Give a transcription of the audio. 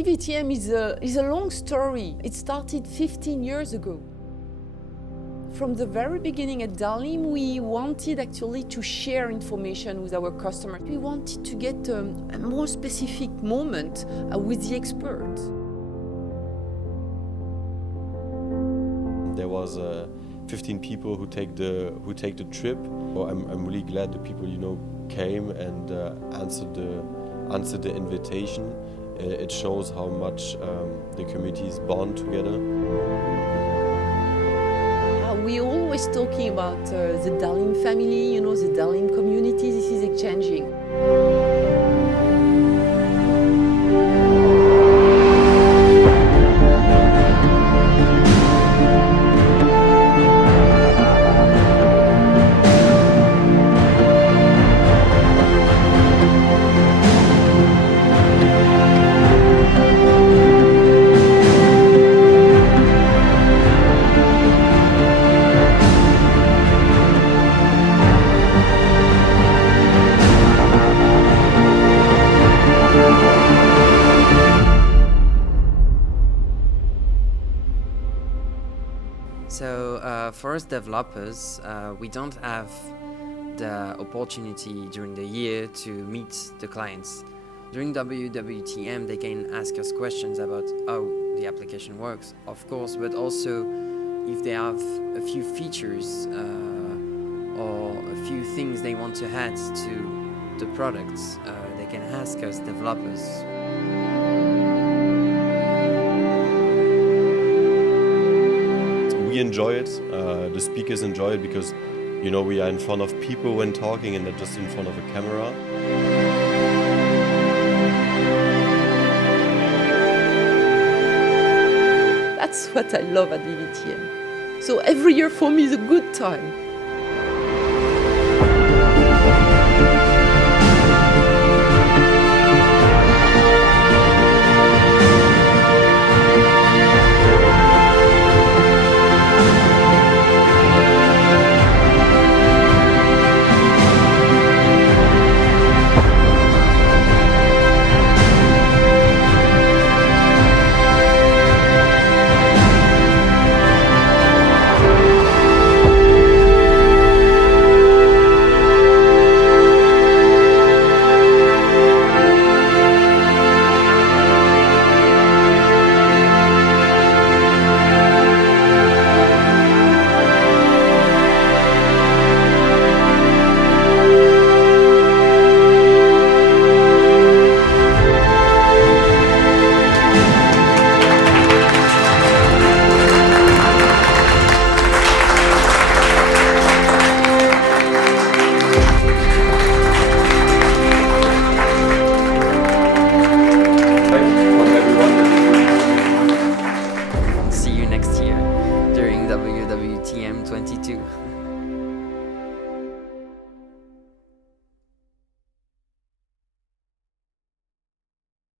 WWTM is a long story. It started 15 years ago. From the very beginning at Dalim, we wanted actually to share information with our customers. We wanted to get a more specific moment with the experts. There was 15 people who take the trip. Well, I'm really glad the people came and answered the invitation. It shows how much the communities bond together. We're always talking about the Dalim family, the Dalim community. This is exchanging. So for us developers, we don't have the opportunity during the year to meet the clients. During WWTM, they can ask us questions about how the application works, of course, but also if they have a few features or a few things they want to add to the products, they can ask us developers. We enjoy it, the speakers enjoy it because, we are in front of people when talking and not just in front of a camera. That's what I love at WWTM. So every year for me is a good time. See you next year during WWTM 22.